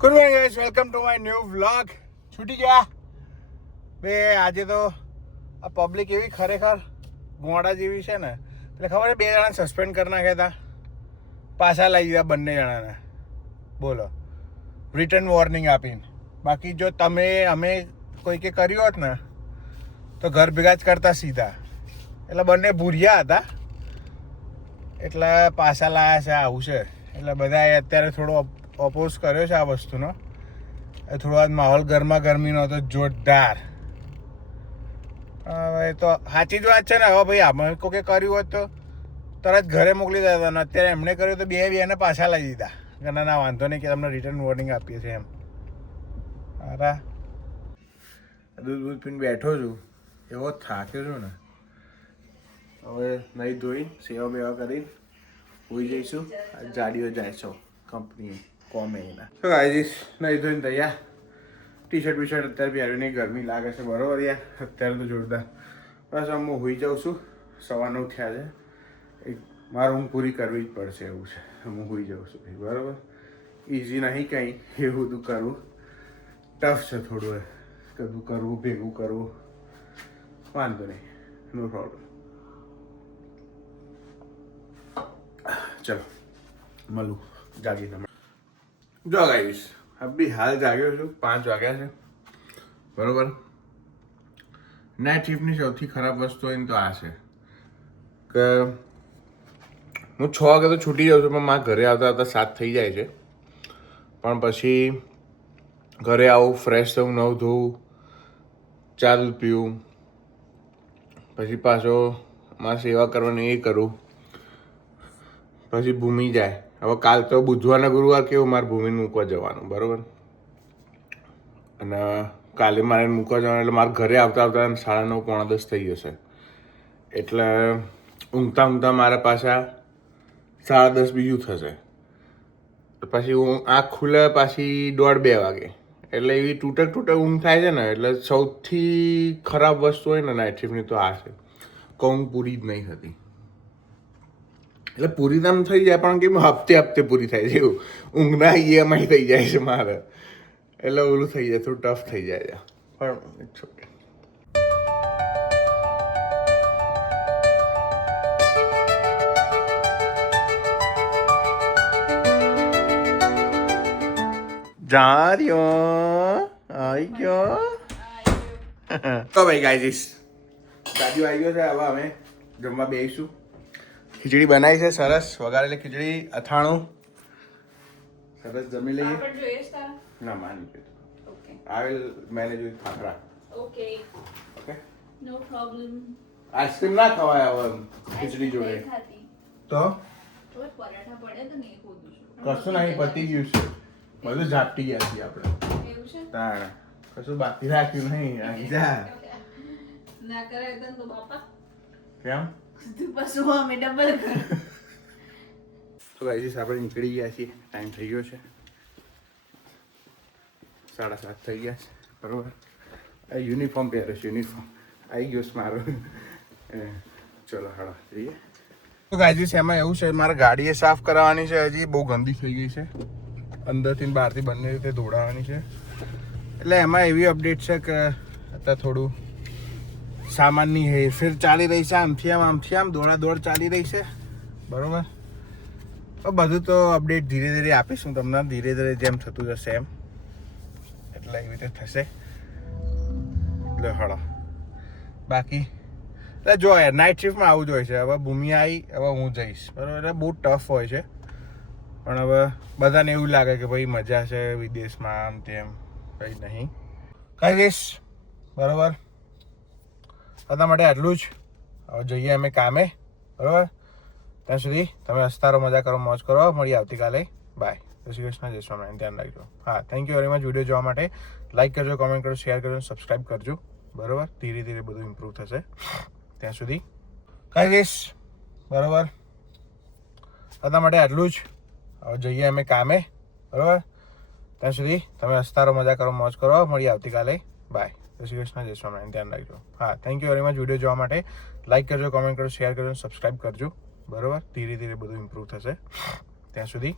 Good morning guys, welcome to my new vlog. છૂટી ગયા બે. આજે તો આ પબ્લિક એવી ખરેખર ગોંડા જેવી છે ને, એટલે ખબર છે 2 જણા સસ્પેન્ડ કરી નાખ્યા હતા, પાછા લઈ દીધા બંને જણાને. બોલો, રિટર્ન વોર્નિંગ આપીને. બાકી જો અમે કોઈકે કર્યું હોત ને તો ઘર ભેગા જ કરતા સીધા. એટલે બંને ભૂર્યા હતા, એટલે પાછા લાયા છે. આવું છે એટલે બધાએ અત્યારે થોડો ઓપોઝ કર્યો છે આ વસ્તુનો. થોડો આજ માહોલ ગરમીનો હતો જોરદાર. હવે તો સાચી જ વાત છે ને. હવે ભાઈ અમે કોકે કર્યું હોત તો તરત ઘરે મોકલી દેતા હતા, ને અત્યારે એમણે કર્યું તો બેને પાછા લઈ દીધા. ના વાંધો નહીં, કે તમને રિટર્ન વોર્નિંગ આપીએ છીએ એમ. અરે દૂધ પીને બેઠો છું, એવો થાક્યો છું ને. હવે નહીં ધોઈ સેવા બેવા કરીને હોઈ જઈશું. ગાડીઓ જાય છો કંપની કોમે એના. તો ગાઈસ નહીં ધોઈને તૈયાર. ટી શર્ટ અત્યારે પહેર્યું નહીં, ગરમી લાગે છે બરોબર યાર. અત્યારે તો જોરદાર. બસ હું હોઈ જાઉં છું. 9:15 થયા છે. મારે ઊંઘ પૂરી કરવી જ પડશે એવું છે. હું હોઈ જાઉં છું ભાઈ બરાબર. ઇઝી નહીં કંઈ એવું બધું કરવું, ટફ છે થોડું. કદું કરવું, ભેગું કરવું, વાંધો નહીં, નો પ્રોબ્લેમ. ચલો મળું જાગીને. જો ગાઈસ અભી હાલ જાગ્યો છું, 5 વાગ્યા છે બરોબર. નાઇટ શિફ્ટની સૌથી ખરાબ વસ્તુ હોય ને તો આ છે કે હું 6 વાગે તો છૂટી જાઉં છું, પણ મારા ઘરે આવતા 7 થઈ જાય છે. પણ પછી ઘરે આવું, ફ્રેશ થવું, નવું ધોવું, ચા દૂધ પીવું, પછી પાછો મારી સેવા કરવાની એ કરું, પછી ભૂમિ જાય. હવે કાલ તો બુધવારના ગુરુવાર કેવું મારે ભૂમિને મૂકવા જવાનું બરાબર. અને કાલે મારે મૂકવા જવાનું એટલે મારે ઘરે આવતા 9:30 પોણા 10 થઈ જશે. એટલે ઊંઘતા મારા પાછા 10:30 બીજું થશે. પછી હું આંખ ખુલે પાછી 1:30-2 વાગે. એટલે એવી તૂટક ઊંઘ થાય છે ને. એટલે સૌથી ખરાબ વસ્તુ હોય ને નાઇટ શિફ્ટની તો આ છે કે ઊંઘ પૂરી જ નહીં થતી. એટલે પૂરી તો થઈ જાય, પણ કેમ હપ્તે પૂરી થાય છે એવું. ઊંઘના EMI થઈ જાય છે મારે. એટલે ઓલું થઈ જાય, થોડું ટફ થઈ જાય છે. પણ ઇટ્સ ઓકે. જા રહ્યો આવી ગયો. તો ભાઈ ગાઈસ ગાડીઓ આવી ગયો છે. હવે અમે જમવા બેસીશું. ખીચડી બનાવી છે સરસ, વઘારેલી ખીચડી, અથાણું. સરસ જમી લઈએ. ના માની I will manage with khakhra. Okay no problem. Ice cream ના ખવાય હવે ખીચડી જોડે. તો કશું નહીં, પતી ગયું છે બધું. ઝાપટી ગયા છીએ આપણે. તાણ કશું બાકી રાખ્યું નહીં. જા ના કરે તો બાપા કેમ તો ગાઈસ આપણે નીકળી ગયા છીએ. ટાઈમ થઈ ગયો છે 7:30 થઈ ગયા છે બરોબર. આ યુનિફોર્મ પહેરે છે, યુનિફોર્મ આવી ગયો છે મારો. ચલો હાલો જઈએ. તો ગાઈસ એમાં એવું છે, મારે ગાડીએ સાફ કરાવવાની છે. હજી બહુ ગંદી થઈ ગઈ છે, અંદરથી ને બહારથી બંને રીતે ધોડાવવાની છે. એટલે એમાં એવી અપડેટ છે કે અત્યારે થોડું સામાનની હેરફેર ચાલી રહી છે. આમથી આમ દોડ ચાલી રહી છે બરોબર. બધું તો અપડેટ ધીરે ધીરે આપીશું તમને, ધીરે ધીરે જેમ થતું જશે એમ. એટલે એવી રીતે થશે. એટલે હળો બાકી એટલે જો યાર નાઇટ શિફ્ટમાં આવું જ હોય છે. હવે ભૂમિ આવી, હવે હું જઈશ બરાબર. એટલે બહુ ટફ હોય છે, પણ હવે બધાને એવું લાગે કે ભાઈ મજા છે વિદેશમાં, આમ તેમ. કંઈ નહીં, કઈ દઈશ બરાબર. બધા માટે આટલું જ. હવે જઈએ અમે કામે બરાબર. ત્યાં સુધી તમે હસતા રહો, મજા કરો, મોજ કરો. મળીએ આવતીકાલે. બાય. જય શ્રી કૃષ્ણ, જય સ્વામિનારાયણ. ધ્યાન રાખજો. હા, thank you very much video જોવા માટે. લાઈક કરજો, કોમેન્ટ કરજો, શેર કરજો, સબસ્ક્રાઈબ કરજો બરાબર. ધીરે ધીરે બધું ઇમ્પ્રૂવ થશે. ત્યાં સુધી બાય. જય શ્રી કૃષ્ણ, જય સ્વામિનારાયણ. ધ્યાન રાખજો. હા, thank you very much video જોવા માટે. લાઈક કરજો, કોમેન્ટ કરજો, શેર કરજો, સબસ્ક્રાઈબ કરજો બરાબર. ધીરે ધીરે બધું ઇમ્પ્રૂવ થશે. કઈ દઈશ બરાબર. બધા માટે આટલું જ. હવે જઈએ અમે કામે બરાબર. ત્યાં સુધી તમે હસતા રહો, મજા કરો, મોજ કરો. મળીએ આવતીકાલે. બાય. જય શ્રી કૃષ્ણ, જય સ્વામિનારાયણ. ધ્યાન રાખજો. હા, thank you very much video જોવા માટે. લાઈક કરજો, કોમેન્ટ કરજો, શેર કરજો, સબસ્ક્રાઈબ કરજો બરાબર. ધીરે ધીરે બધું ઇમ્પ્રૂવ થશે. ત્યાં સુધી